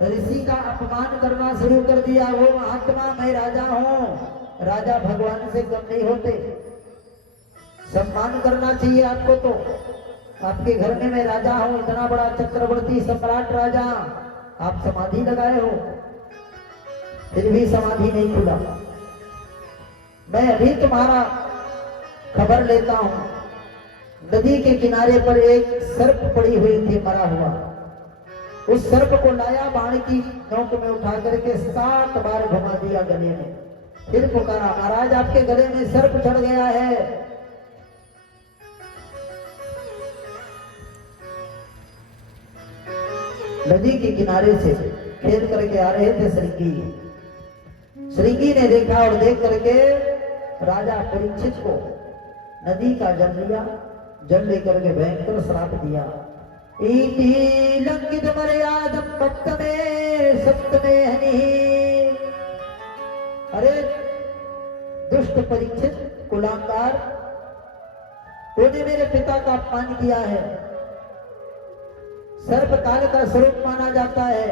ऋषि का अपमान करना शुरू कर दिया। वो आत्मा मैं राजा हूं, राजा भगवान से कम नहीं होते, सम्मान करना चाहिए आपको। तो आपके घर में मैं राजा हूं, इतना बड़ा चक्रवर्ती सम्राट राजा, आप समाधि लगाए हो, फिर भी समाधि नहीं खुला। मैं अभी तुम्हारा खबर लेता हूं। नदी के किनारे पर एक सर्प पड़ी हुई थी, मरा हुआ। उस सर्प को लाया, बाण की नोक में उठा करके 7 बार घुमा दिया गले में। फिर पुकारा, महाराज आपके गले में सर्प चढ़ गया है। नदी के किनारे से खेल करके आ रहे थे श्रृंगी। श्रृंगी ने देखा और देख करके राजा परीक्षित को नदी का जल लिया, जल लेकर के भयंकर श्राप दिया। इति लंघित मर्यादम सप्तमे सप्तमे हनि। अरे दुष्ट परीक्षित, कुलांगार, तूने मेरे पिता का अपमान किया है। सर्प काल का स्वरूप माना जाता है।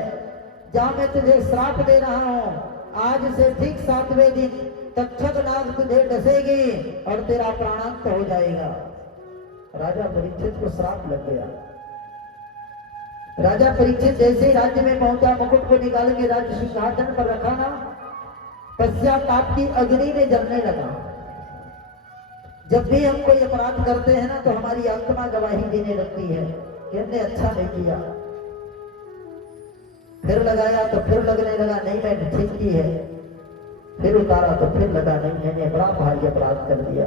जा, मैं तुझे श्राप दे रहा हूं, आज से ठीक 7वें दिन तक्षक नाग तुझे डसेगी और तेरा प्राणांत हो जाएगा। राजा परीक्षित को श्राप लग गया। राजा परीक्षित जैसे ही राज्य में पहुंचा, मुकुट को निकाल के राज्य सिंहासन पर रखा ना, पश्चाताप की अग्नि में जलने लगा। जब भी हम कोई अपराध करते हैं ना, तो हमारी आत्मा गवाही देने लगती है कि हमने अच्छा नहीं किया। फिर लगाया तो फिर लगने लगा, नहीं मैंने ठीक की है। फिर उतारा तो फिर लगा, नहीं मैंने बड़ा भारी अपराध कर दिया।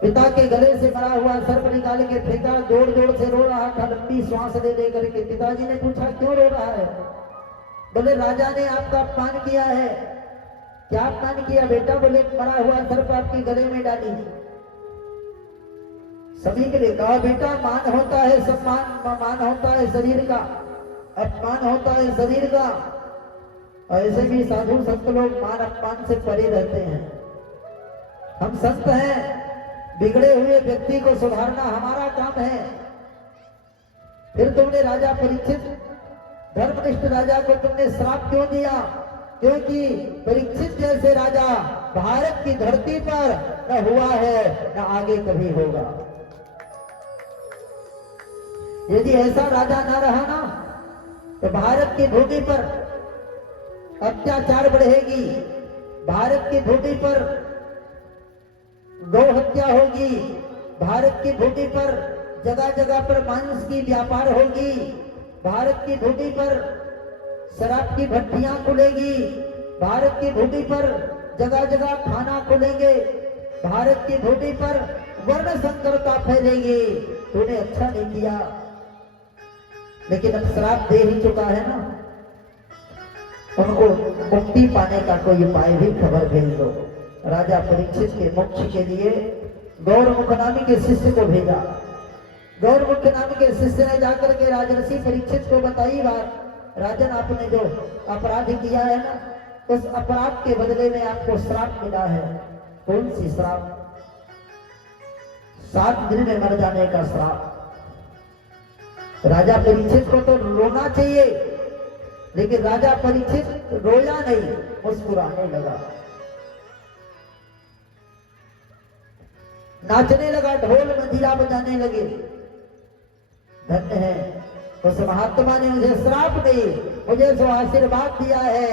पिता के गले से मरा हुआ सर्प निकाल के फेंका, जोर जोर से रो रहा था, लंबी श्वास ले लेकर के। पिताजी ने पूछा, क्यों रो रहा है? बोले, राजा ने आपका अपमान किया है। क्या अपमान किया बेटा? बोले, मरा हुआ सर्प आपके गले में डाली। सभी के लिए कहा, बेटा मान होता है सम्मान, मान होता है शरीर का, अपमान होता है शरीर का। ऐसे भी साधु संत लोग मान अपमान से परे रहते हैं। हम संत हैं, बिगड़े हुए व्यक्ति को सुधारना हमारा काम है। फिर तुमने राजा परीक्षित, धर्मनिष्ठ राजा को तुमने श्राप क्यों दिया? क्योंकि परीक्षित जैसे राजा भारत की धरती पर न हुआ है, न आगे कभी होगा। यदि ऐसा राजा ना रहा ना, तो भारत की भूमि पर अत्याचार बढ़ेगी, भारत की भूमि पर गौ हत्या होगी, भारत की भूमि पर जगह जगह पर मांस की व्यापार होगी, भारत की भूमि पर शराब की भट्टियां खुलेगी, भारत की भूमि पर जगह जगह खाना खुलेंगे, भारत की भूमि पर वर्ण संकरता फैलेगी। तूने अच्छा नहीं किया, लेकिन अब श्राप दे ही चुका है ना, उनको मुक्ति पाने का कोई उपाय भी खबर भेज दो। राजा परीक्षित के मोक्ष के लिए गौरमुख नामी के शिष्य को भेजा। गौरमुख नामी के शिष्य ने जाकर के राजर्षि परीक्षित को बताई बात, राजन आपने जो अपराध किया है ना, उस अपराध के बदले में आपको श्राप मिला है। कौन सी श्राप? 7 दिन में मर जाने का श्राप। राजा परीक्षित को तो रोना चाहिए, लेकिन राजा परीक्षित रोया नहीं, मुस्कुराने लगा, नाचने लगा, ढोल मंजीरा बजाने लगे। धन्य है उस महात्मा ने मुझे श्राप नहीं, मुझे जो आशीर्वाद दिया है।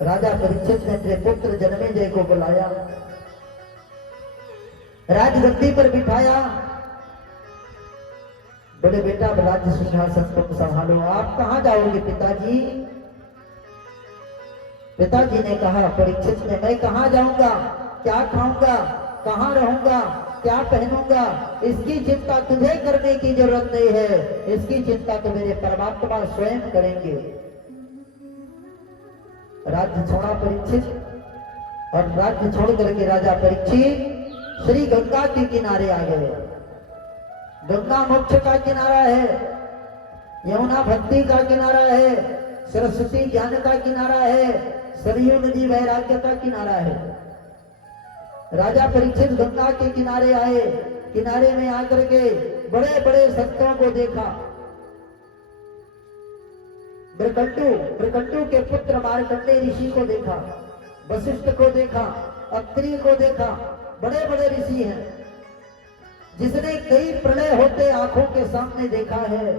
राजा परीक्षित ने अपने पुत्र जन्मेजय को बुलाया, राजगद्दी पर बिठाया। बोले, बेटा राज्य सिंहासन तुम संभालो, आप कहां जाओगे पिताजी? पिताजी ने कहा, परीक्षित ने, मैं कहां जाऊंगा, क्या खाऊंगा, कहां रहूंगा, क्या पहनूंगा, इसकी चिंता तुझे करने की जरूरत नहीं है, इसकी चिंता तो मेरे परमात्मा स्वयं करेंगे। राज्य छोड़ा परीक्षित, और राज्य छोड़ करके राजा परीक्षित श्री गंगा के किनारे आ गए। गंगा मोक्ष का किनारा है, यमुना भक्ति का किनारा है, सरस्वती ज्ञान का किनारा है, सरयू नदी वैराग्य का किनारा है। राजा परीक्षित गंगा के किनारे आए, किनारे में आकर के बड़े बड़े संतों को देखा। मृकंडू के पुत्र मार्कंडेय ऋषि को देखा, वशिष्ठ को देखा, अत्रि को देखा। बड़े बड़े ऋषि हैं जिसने कई प्रलय होते आंखों के सामने देखा है,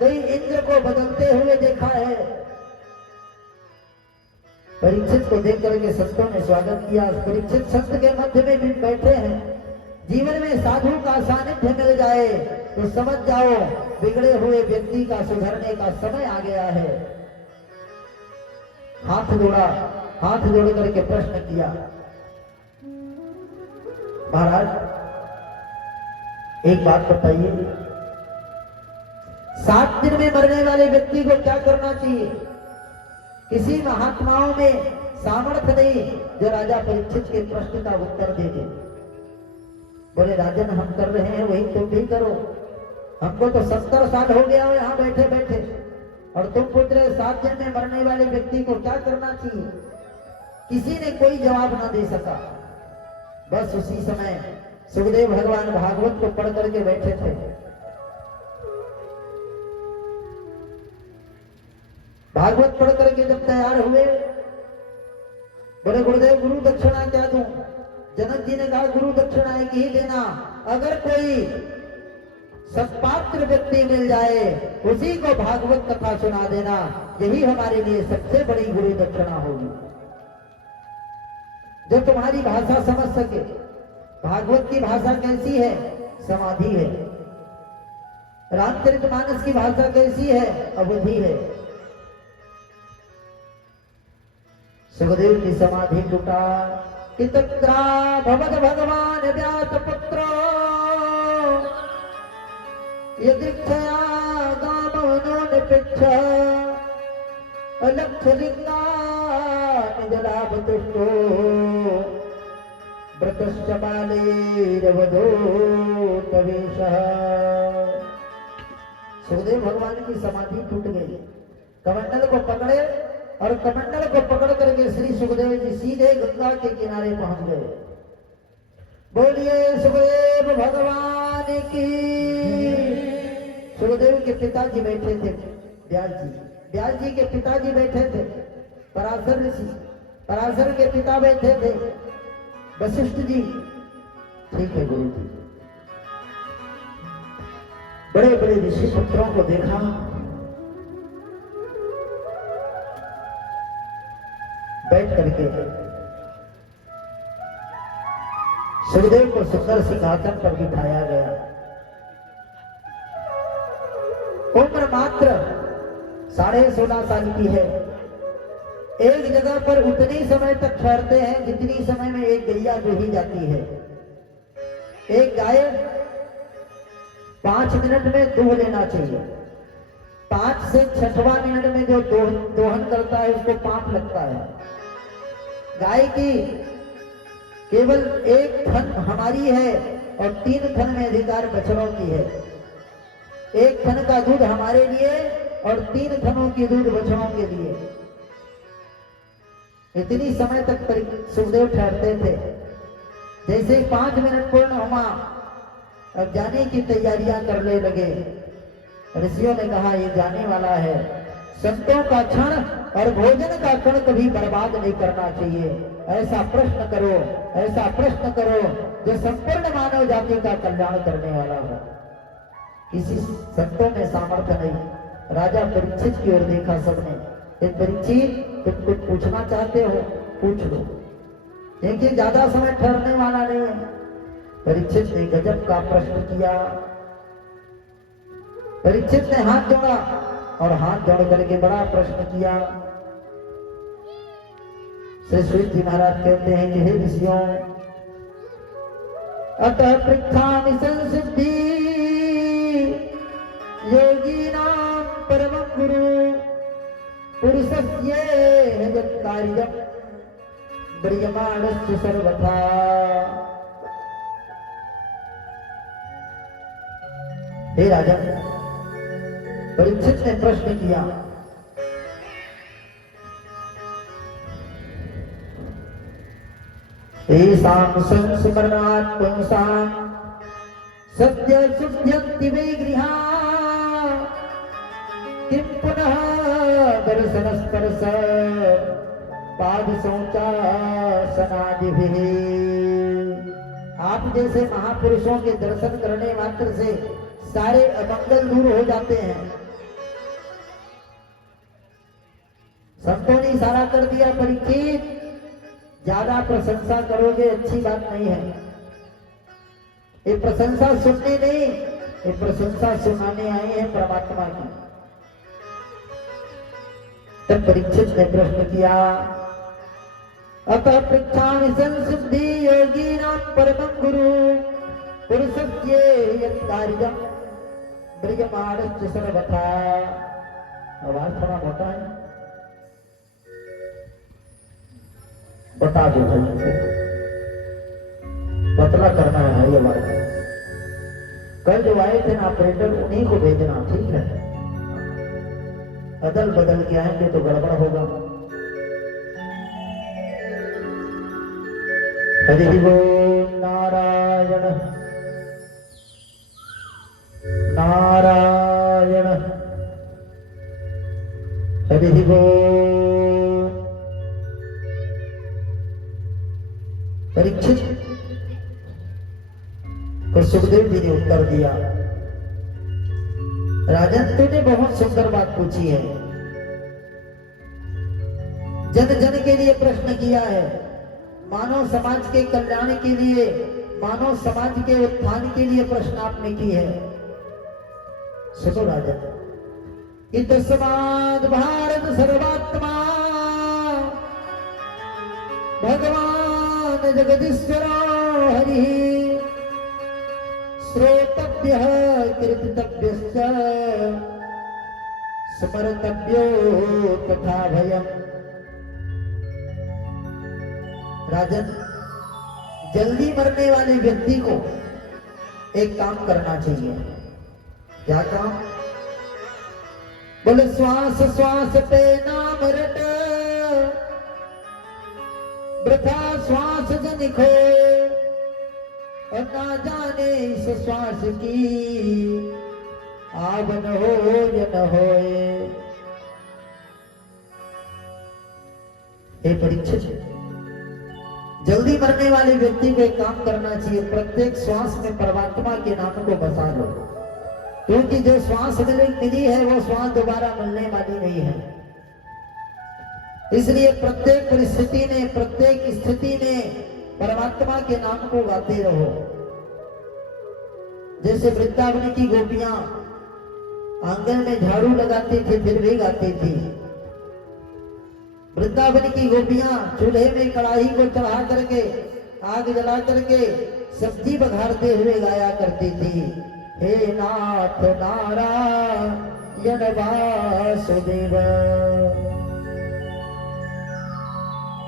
कई इंद्र को बदलते हुए देखा है। परीक्षित को देख करके संतों ने स्वागत किया। परीक्षित संत के मध्य में भी बैठे हैं। जीवन में साधु का सानिध्य मिल जाए तो समझ जाओ बिगड़े हुए व्यक्ति का सुधरने का समय आ गया है। हाथ जोड़ा, हाथ जोड़ करके प्रश्न किया, महाराज एक बात बताइए, 7 दिन में मरने वाले व्यक्ति को क्या करना चाहिए? किसी महात्माओं में सामर्थ्य नहीं जो राजा परीक्षित के प्रश्न का उत्तर दे दे। बोले राजन हम कर रहे हैं वही तुम भी करो। हमको तो 70 साल हो गया हो यहाँ बैठे बैठे और तुम पूछ रहे 7 दिन में मरने वाले व्यक्ति को क्या करना चाहिए? किसी ने कोई जवाब ना दे सका। बस उसी समय सुखदेव भगवान भागवत को पढ़ करके बैठे थे। भागवत पढ़ करके जब तैयार हुए, बोले गुरुदेव गुरु दक्षिणा क्या दूं? जनक जी ने कहा गुरु दक्षिणा एक ही देना, अगर कोई सत्पात्र व्यक्ति मिल जाए उसी को भागवत कथा सुना देना, यही हमारे लिए सबसे बड़ी गुरु दक्षिणा होगी। जो तुम्हारी भाषा समझ सके। भागवत की भाषा कैसी है? समाधि है। रामचरितमानस की भाषा कैसी है? अवधि है। सुखदेव की समाधि टूटा कि तत्रा भवद भगवान व्यास पुत्र यदृक्षया गामवनोऽनपेक्ष अलक्ष्य लिंगा निजलाभतुष्टो व्रतश्च बालेरवधो तवेशः। सुखदेव भगवान की समाधि टूट गई। कमंडल को पकड़े और कमंडल को पकड़ करके श्री सुखदेव जी सीधे गंगा के किनारे पहुंच गए। बोलिए सुखदेव भगवान की। सुखदेव के पिताजी बैठे थे, व्यास जी। व्यास जी के पिताजी बैठे थे पराशर ऋषि। पराशर के पिता बैठे थे वशिष्ठ जी। ठीक है गुरु जी। बड़े बड़े ऋषि पुत्रों को देखा। बैठ करके सुखदेव को सुंदर सिंहासन पर बिठाया गया। उम्र मात्र 16.5 साल की है। एक जगह पर उतनी समय तक ठहरते हैं जितनी समय में एक गैया दूही जाती है। एक गाय 5 मिनट में दूह लेना चाहिए। 5 से 6वां मिनट में जो दोहन करता है उसको पाप लगता है। गाय की केवल 1 थन हमारी है और 3 थन में अधिकार बछड़ों की है। 1 थन का दूध हमारे लिए और 3 थनों की दूध बछड़ों के लिए। इतनी समय तक सुखदेव ठहरते थे। जैसे 5 मिनट पूर्ण हुआ, अब जाने की तैयारियां करने लगे। ऋषियों ने कहा ये जाने वाला है। संतों का क्षण और भोजन का क्षण कभी बर्बाद नहीं करना चाहिए। ऐसा प्रश्न करो, ऐसा प्रश्न करो जो संपूर्ण मानव जाति का कल्याण करने वाला हो। किसी संतों में सामर्थ्य नहीं। राजा परीक्षित की ओर देखा सबने। परीक्षित तुम कुछ पूछना चाहते हो पूछ लो, देखिए ज्यादा समय ठहरने वाला नहीं है। परीक्षित ने गजब का प्रश्न किया। परीक्षित ने हाथ जोड़ा और हाथ जोड़ करके बड़ा प्रश्न किया। श्री सूत जी महाराज कहते हैं कि हे ऋषियों, अतः पृच्छामि संसिद्धि योगीनां परमं गुरु पुरुषस्य यत्कार्यं ब्रियमाणस्य सर्वथा। हे राजन, परीक्षित ने प्रश्न किया, येषां संस्मरणात् पुंसां सद्य शुद्ध्यन्ति वै गृहा किं पुनः दर्शन स्पर्श पाद शौचासनादिभिः। आप जैसे महापुरुषों के दर्शन करने मात्र से सारे अमंगल दूर हो जाते हैं। संतों ने इशारा कर दिया, परीक्षित ज्यादा प्रशंसा करोगे अच्छी बात नहीं है। ये प्रशंसा सुनने नहीं, ये प्रशंसा सुनाने आए हैं परमात्मा की। तब परीक्षित ने प्रश्न किया, अतः पृच्छामि संसिद्धि योगिनां परमं गुरु पुरुषस्य यत् कार्यं ब्रियमाणस्य सर्वथा। आवाज थोड़ा मोटा है, बता दो भाई, पतला करना है भाई आवाज। कल जो आए थे ना ऑपरेटर, उन्हीं को भेजना, ठीक है? अदल बदल के आएंगे तो गड़बड़ होगा। हरि ओम नारायण नारायण हरि ओम। परीक्षित को सुखदेव जी ने उत्तर दिया, राजन तूने बहुत सुंदर बात पूछी है, जन जन के लिए प्रश्न किया है, मानव समाज के कल्याण के लिए, मानव समाज के उत्थान के लिए प्रश्न आपने की है। सुनो राजन, इतस्माद् भारत सर्वात्मा भगवान जगदीश्वरो हरि श्रोतव्यः कीर्तितव्यश्च स्मर्तव्यो तथा भयम्। राजन, जल्दी मरने वाले व्यक्ति को एक काम करना चाहिए। क्या काम? बोले श्वास श्वास पे नाम रट, वृथा श्वास जन खोए, और ना जाने इस श्वास की आब न हो या न होए। हे परीक्षित, जल्दी मरने वाले व्यक्ति को एक काम करना चाहिए, प्रत्येक श्वास में परमात्मा के नाम को बसा लो, क्योंकि जो श्वास मिली है वो श्वास दोबारा मिलने वाली नहीं है। इसलिए प्रत्येक परिस्थिति में, प्रत्येक स्थिति में परमात्मा के नाम को गाते रहो। जैसे वृंदावन की गोपियां आंगन में झाड़ू लगाती थी फिर भी गाती थी। वृंदावन की गोपियां चूल्हे में कढ़ाई को चढ़ा करके, आग जला करके सब्जी बघारते हुए गाया करती थी, हे नाथ नारायण वासुदेव।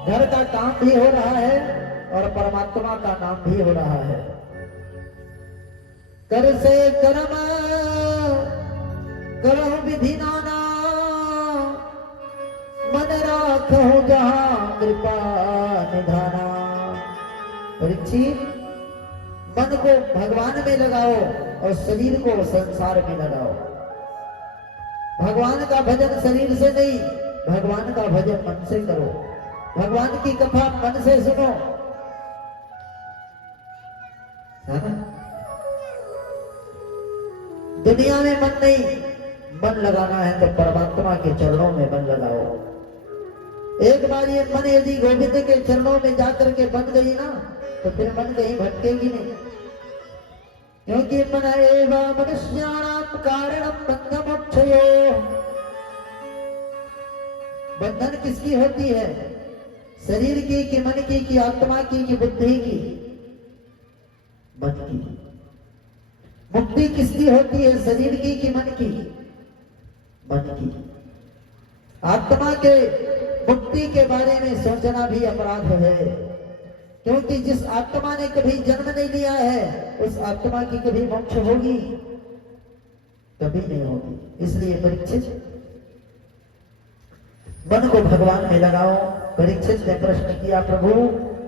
घर का काम भी हो रहा है और परमात्मा का नाम भी हो रहा है। कर से कर्म करो विधि नाना, मन राखो जहां कृपा निधाना। परीक्षित, मन को भगवान में लगाओ और शरीर को संसार में लगाओ। भगवान का भजन शरीर से नहीं, भगवान का भजन मन से करो। भगवान की कथा मन से सुनो। दुनिया में मन नहीं, मन लगाना है तो परमात्मा के चरणों में मन लगाओ। एक बार ये मन यदि गोविंद के चरणों में जाकर के बन गई ना, तो फिर मन कहीं भटकेगी नहीं, क्योंकि मन एवं मनुष्याणाम कारणम बंध मोक्षयो। बंधन किसकी होती है? शरीर की कि मन की कि आत्मा की कि बुद्धि की? मन की। मुक्ति किसकी होती है? शरीर की कि मन की? मन की। आत्मा के मुक्ति के बारे में सोचना भी अपराध है, क्योंकि जिस आत्मा ने कभी जन्म नहीं लिया है उस आत्मा की कभी मोक्ष होगी? कभी नहीं होगी। इसलिए परीक्षित, मन को भगवान में लगाओ। परीक्षित ने प्रश्न किया, प्रभु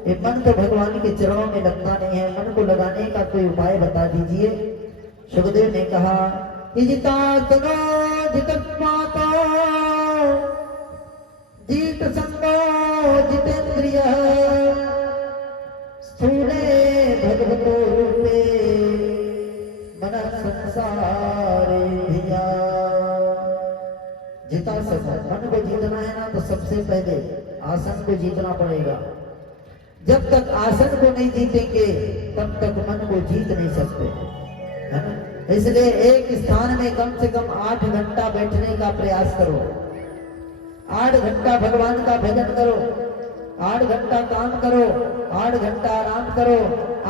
ये मन तो भगवान के चरणों में लगता नहीं है, मन को लगाने का कोई उपाय बता दीजिए। सुखदेव ने कहा कि जिता सनो जितस्मातो जीत संगो जितेंद्रिय स्थूले भगवतो रूपे मन संसारे धिया। जिता सको, मन को जीतना है ना तो सबसे पहले आसन को जीतना पड़ेगा। जब तक आसन को नहीं जीतेंगे तब तक मन को जीत नहीं सकते, है ना? इसलिए एक स्थान में कम से कम 8 घंटा बैठने का प्रयास करो, 8 घंटा भगवान का भजन करो, 8 घंटा काम करो, 8 घंटा आराम करो,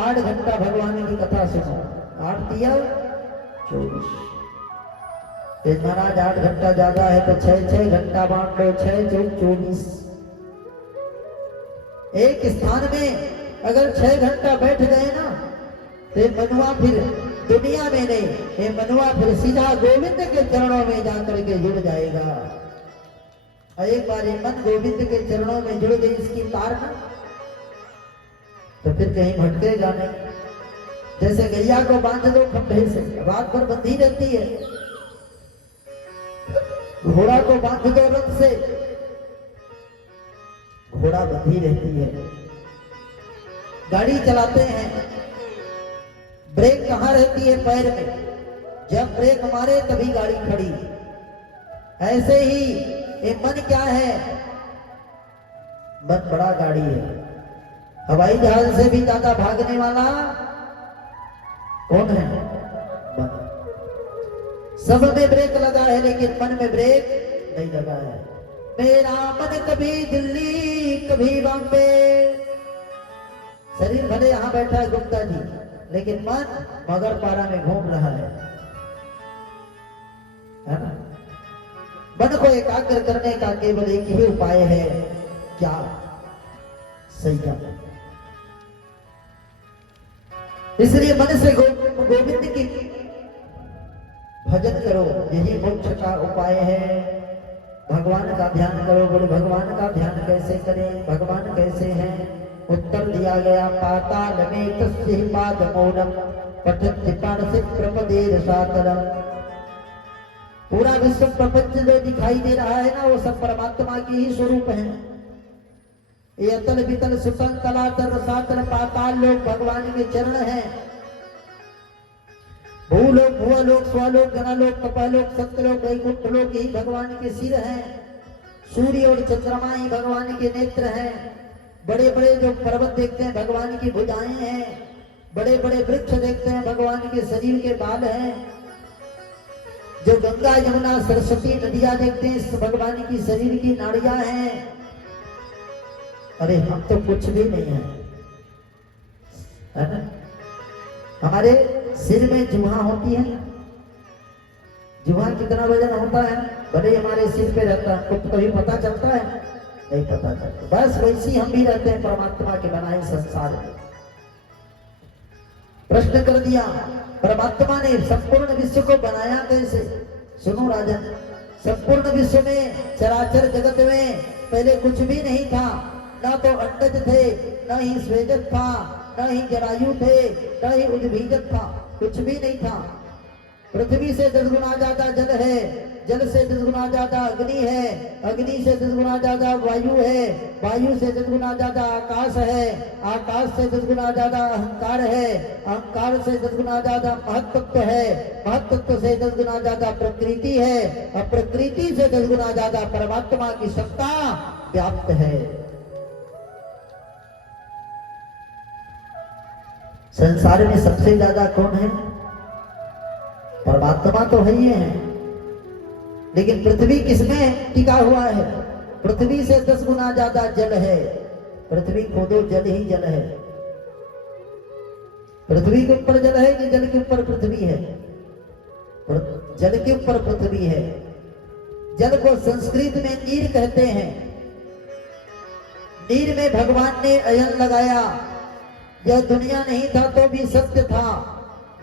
8 घंटा भगवान की कथा सुनो। 8 दिया 24। महाराज 8 घंटा ज्यादा है तो 6 घंटा बांट लो, 6 × 24। एक स्थान में अगर 6 घंटा बैठ गए ना तो मनुआ फिर दुनिया में नहीं, ये मनुआ फिर सीधा गोविंद के चरणों में जाकर के जुड़ जाएगा। और एक बार ये मन गोविंद के चरणों में जुड़ गई इसकी तार ना, तो फिर कहीं भटकेगा नहीं। जैसे गैया को बांध दो खंभे से, रात भर बंधी रहती है। घोड़ा को बांध दो रथ से, घोड़ा बंधी रहती है। गाड़ी चलाते हैं, ब्रेक कहाँ रहती है? पैर में। जब ब्रेक मारे तभी गाड़ी खड़ी। ऐसे ही ये मन क्या है? मन बड़ा गाड़ी है। हवाई जहाज से भी ज्यादा भागने वाला कौन है? मन। सब में ब्रेक लगा है लेकिन मन में ब्रेक नहीं लगा है। मेरा मन कभी दिल्ली कभी बॉम्बे। शरीर भले यहां बैठा है गुप्ता जी, लेकिन मन मगरपाड़ा में घूम रहा है ना? मन को एकाग्र करने का केवल एक ही उपाय है, क्या? संयम। इसलिए मन से गोविंद की भजन करो, यही मोक्ष का उपाय है। भगवान का ध्यान करो। बोले भगवान का ध्यान कैसे करें? भगवान कैसे हैं? उत्तर दिया गया, पाताल में तस्य पादमूलम पठन्ति पार्श्व प्रपदेर सातरम। पूरा विश्व प्रपंच जो दिखाई दे रहा है ना, वो सब परमात्मा की ही स्वरूप है। ये अतल वितल सुतल तलातर रसातल पाताल लोग भगवान के चरण हैं। भूलोक भुवलोक स्वलोक गणालोक कपालोक सत्यलोक वैकुंठ लोक ही भगवान के सिर हैं। सूर्य और चंद्रमा ही भगवान के नेत्र हैं। बड़े बड़े जो पर्वत देखते हैं भगवान की भुजाएं हैं। बड़े बड़े वृक्ष देखते हैं भगवान के शरीर के बाल हैं। जो गंगा यमुना सरस्वती नदियां देखते हैं भगवान की शरीर की नाड़ियां हैं। अरे हम तो कुछ भी नहीं है ना? हमारे सिर में जुहा होती है। जुहा कितना वजन होता है? भले हमारे सिर पे रहता है, तो कभी पता चलता है? नहीं पता चलता। बस वैसी हम भी रहते हैं परमात्मा के बनाए संसार में। प्रश्न कर दिया, परमात्मा ने संपूर्ण विश्व को बनाया कैसे? सुनो राजन, संपूर्ण विश्व में चराचर जगत में पहले कुछ भी नहीं था। ना तो अंडज थे, न ही स्वेदक था, न ही जरायु थे, न ही उद्भिजक था। कुछ भी नहीं था। पृथ्वी से 10 गुना ज्यादा जल है, जल से 10 गुना ज्यादा अग्नि है, अग्नि से 10 गुना ज्यादा वायु है, वायु से 10 गुना ज्यादा आकाश है, आकाश से 10 गुना ज्यादा अहंकार है, अहंकार से 10 गुना ज्यादा महत्त्व है, महत्त्व से 10 गुना ज्यादा प्रकृति है, और प्रकृति से 10 गुना ज्यादा परमात्मा की सत्ता व्याप्त है। संसार में सबसे ज्यादा कौन है? परमात्मा तो है ही है, लेकिन पृथ्वी किसमें टिका हुआ है? पृथ्वी से 10 गुना ज्यादा जल है। पृथ्वी खोदो जल ही जल है। पृथ्वी के ऊपर जल है कि जल के ऊपर पृथ्वी है? जल के ऊपर पृथ्वी है। जल को संस्कृत में नीर कहते हैं। नीर में भगवान ने अयन लगाया। यह दुनिया नहीं था तो भी सत्य था,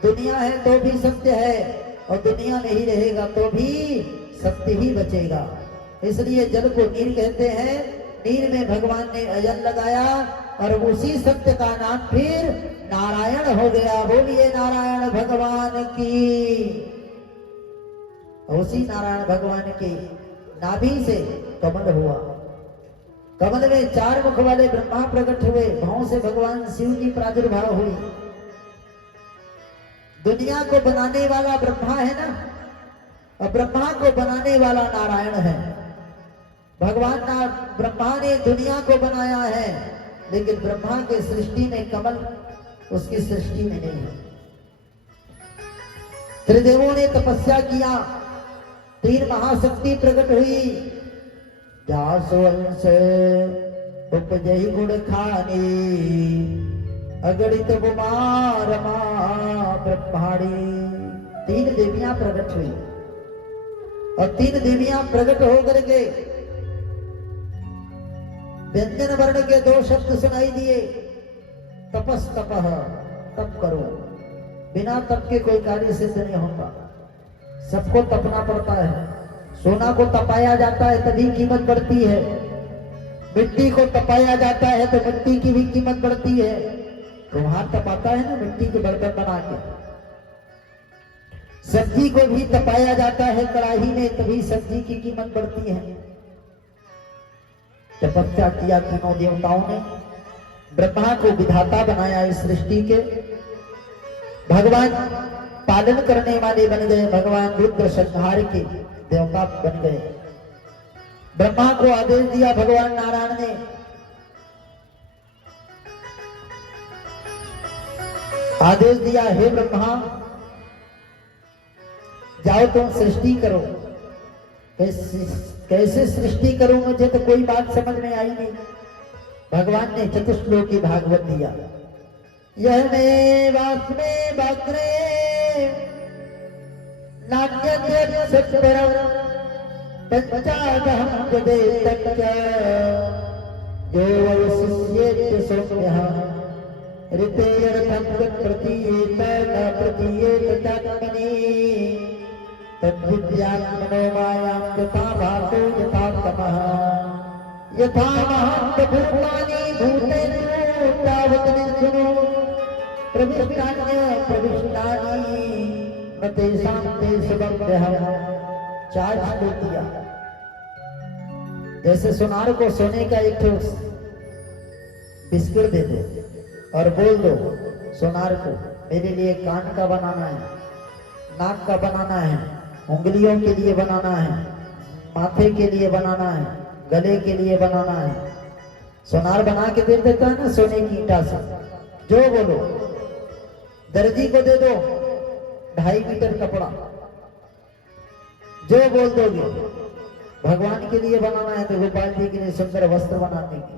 दुनिया है तो भी सत्य है, और दुनिया में ही रहेगा तो भी सत्य ही बचेगा। इसलिए जल को नीर कहते हैं। नीर में भगवान ने अयन लगाया और उसी सत्य का नाम फिर नारायण हो गया। बोलिए नारायण भगवान की। उसी नारायण भगवान की नाभि से कमल हुआ। कमल में 4 मुख वाले ब्रह्मा प्रकट हुए। भाव से भगवान शिव की प्रादुर्भाव हुई। दुनिया को बनाने वाला ब्रह्मा है ना, और ब्रह्मा को बनाने वाला नारायण है। भगवान ब्रह्मा ने दुनिया को बनाया है, लेकिन ब्रह्मा के सृष्टि में कमल उसकी सृष्टि में नहीं है। त्रिदेवों ने तपस्या किया, 3 महाशक्ति प्रकट हुई। जासवंश उपजहि गुण खानी, अगणित रमा ब्रह्माणी। 3 देवियां प्रकट हुई, और 3 देवियां प्रकट होकर के व्यंजन वर्ण के 2 शब्द सुनाई दिए। तपस तपह, तप करो। बिना तप के कोई कार्य सिद्ध नहीं होता। सबको तपना पड़ता है। सोना को तपाया जाता है तभी कीमत बढ़ती है। मिट्टी को तपाया जाता है तो मिट्टी की भी कीमत बढ़ती है। कुम्हार तपाता है ना मिट्टी के बर्तन बना के। सब्जी को भी तपाया जाता है कढ़ाई में, तभी सब्जी की कीमत बढ़ती है। तपस्या किया 3 देवताओं ने। ब्रह्मा को विधाता बनाया इस सृष्टि के। भगवान पालन करने वाले बन गए। भगवान रुद्र संहार के देवता बन गए। ब्रह्मा को आदेश दिया भगवान नारायण ने, आदेश दिया, हे ब्रह्मा जाओ तुम सृष्टि करो। कैसे सृष्टि करूं, मुझे तो कोई बात समझ में आई नहीं। भगवान ने चतुश्लोकी भागवत दिया। यह में वास्मे बाक्रे नाट्य सत्वरम पंचादहं जदेतच्च यो वशिष्येत्य सौम्यः ऋतेयर्थं प्रतीयेत न प्रतीयेत चात्मनि तद्विद्यात्मनो मायां यथा भातो यथा तमः यथा महाभूतानि भूतेषु तावत् निश्चनो प्रविष्टान्य प्रविष्टानि न तेषां ते सुबन्धः। 4 श्लोक दिया। जैसे सुनार को सोने का एक बिस्कुट दे दो और बोल दो सोनार को, मेरे लिए कान का बनाना है, नाक का बनाना है, उंगलियों के लिए बनाना है, माथे के लिए बनाना है, गले के लिए बनाना है। सोनार बना के दे देता है ना सोने की ईंटा से। जो बोलो, दर्जी को दे दो 2.5 मीटर कपड़ा, जो बोल दोगे। भगवान के लिए बनाना है तो गोपाल जी के लिए सुंदर वस्त्र बना देंगे।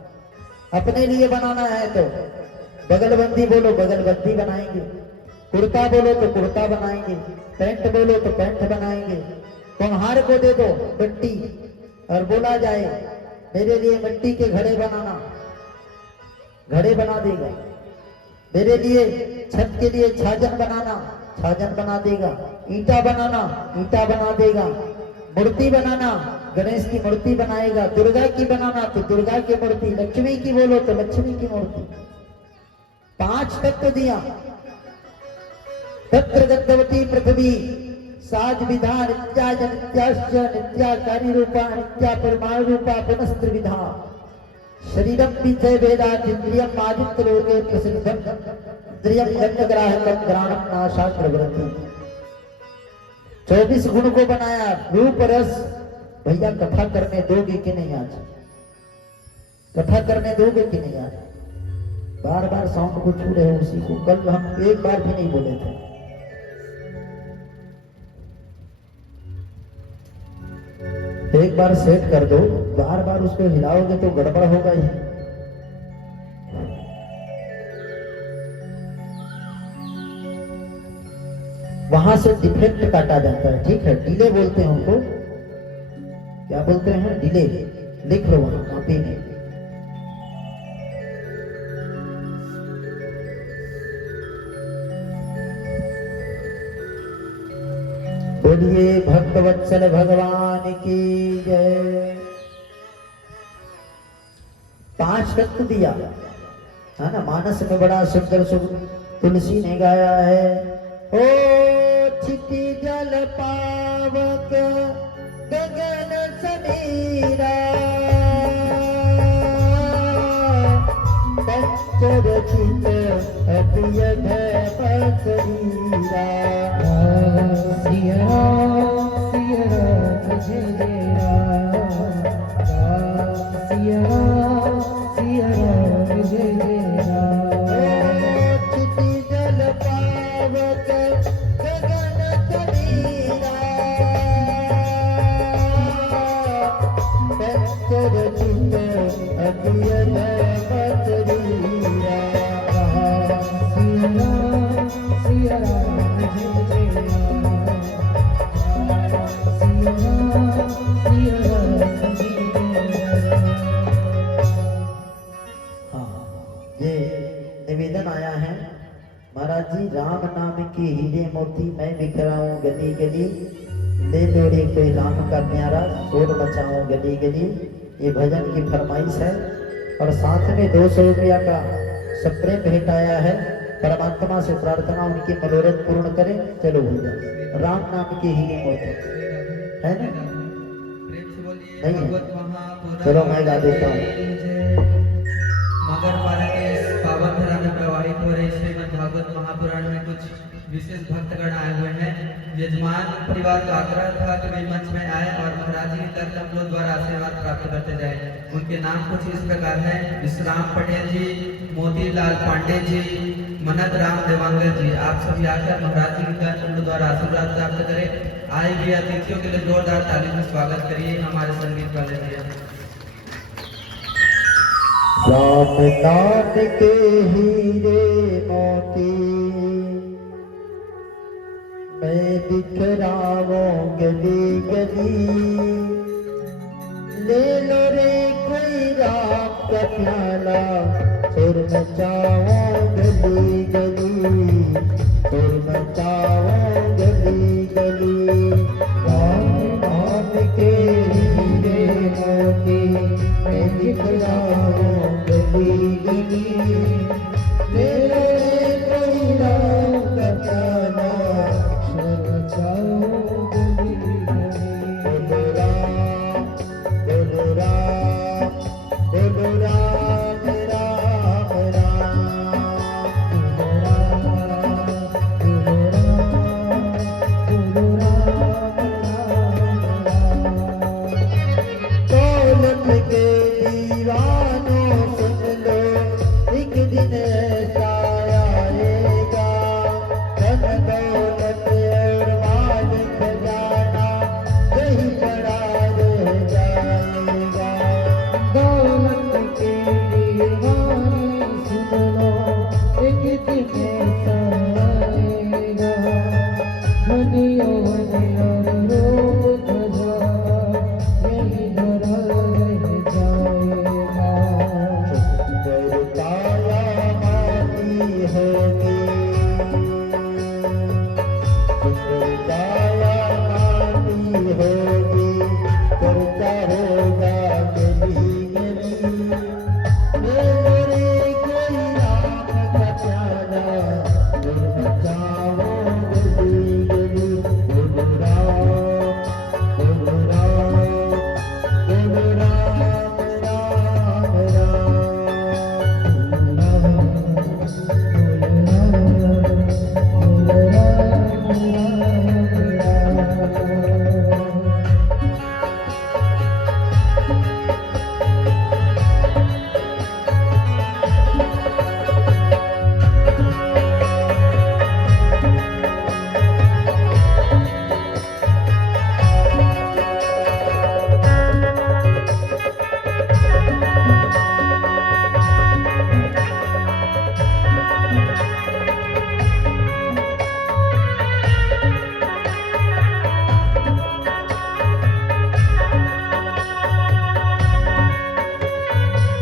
अपने लिए बनाना है तो बगलबंदी बोलो, बगलबंदी बनाएंगे। कुर्ता बोलो तो कुर्ता बनाएंगे। पैंट बोलो तो पैंट बनाएंगे। कुम्हार को दे दो मिट्टी और बोला जाए मेरे लिए मिट्टी के घड़े बनाना, घड़े बना देगा। मेरे लिए छत के लिए छाजन बनाना, छाजन बना देगा। ईंटा बनाना, ईंटा बना देगा। मूर्ति बनाना, गणेश की मूर्ति बनाएगा। दुर्गा की बनाना तो दुर्गा की मूर्ति, लक्ष्मी की बोलो तो लक्ष्मी की मूर्ति। 5 तत्व दिया। तत्र गद्धवती पृथ्वी साज विधा नित्या नित्याश्च नित्याकारी रूपा नित्या परमाणु रूपा पुनस्त्र विधा शरीरम पीछे वेदात इंद्रियम आदित्य लोके प्रसिद्धम इंद्रियम दंडग्राहकम ग्राणम नाशा प्रवृत्ति। 24 गुण को बनाया। रूप रस। भैया कथा करने दोगे कि नहीं आज? कथा करने दोगे कि नहीं आज? बार बार साउंड को छू रहे हो उसी को। कल हम एक बार भी नहीं बोले थे। एक बार सेट कर दो, बार बार उसको हिलाओगे तो गड़बड़ होगा ही। वहां से डिफेक्ट काटा जाता है, ठीक है। डिले बोलते हैं उनको, क्या बोलते हैं? डिले। लिख लो वहां कॉपी में। बोलिए भक्तवत्सल भगवान की जय। 5 तत्व दिया। है ना। मानस में बड़ा सुंदर तुलसी ने गाया है, ओ क्षिति जल पावक गगन समीरा, पंचरचित अभय भय शरीरा। सिया राम जय जय राम, सिया राम जय जय राम। क्षिति जल पावक गगन समीरा, पंचरचित अभय भय शरीरा। सिया राम जय जय राम, सिया राम जय जय राम। ये निवेदन आया है, महाराज जी राम नाम के हीरे मोती मैं बिखराऊं गली गली, ले लो रे कोई राम का प्यारा शोर मचाऊं गली गली। ये भजन की फरमाइश है और साथ में 200 रुपया का सप्रेम भेंट आया है। परमात्मा से प्रार्थना उनकी मनोरथ पूर्ण करें। चलो भैया, राम नाम के हीरे मोती है ना, नहीं है? चलो मैं गा देता हूँ। मगर पारा के इस पावन धरा में प्रवाहित हो रहे श्रीमद् भागवत महापुराण में कुछ विशेष भक्तगण आए हुए हैं। यजमान परिवार का आग्रह था कि वे मंच में आए और महाराज जी के कमलों द्वारा आशीर्वाद प्राप्त करते जाए। उनके नाम कुछ इस प्रकार हैं, विश्राम पटेल जी, मोतीलाल पांडे जी, मनत राम देवांगल जी। आप सभी आकर महाराज जी के कमलों द्वारा आशीर्वाद प्राप्त करें। आए हुए अतिथियों के लिए जोरदार ताली में स्वागत करिए हमारे संगीत वाले भैया। राम नाम के हीरे मोती मैं बिखराऊं गली गली, ले लो रे कोई राम का प्याला सुर मचाऊं गली गली, सुर मचाऊं गली गली। राम नाम के हीरे मोती मैं बिखराऊं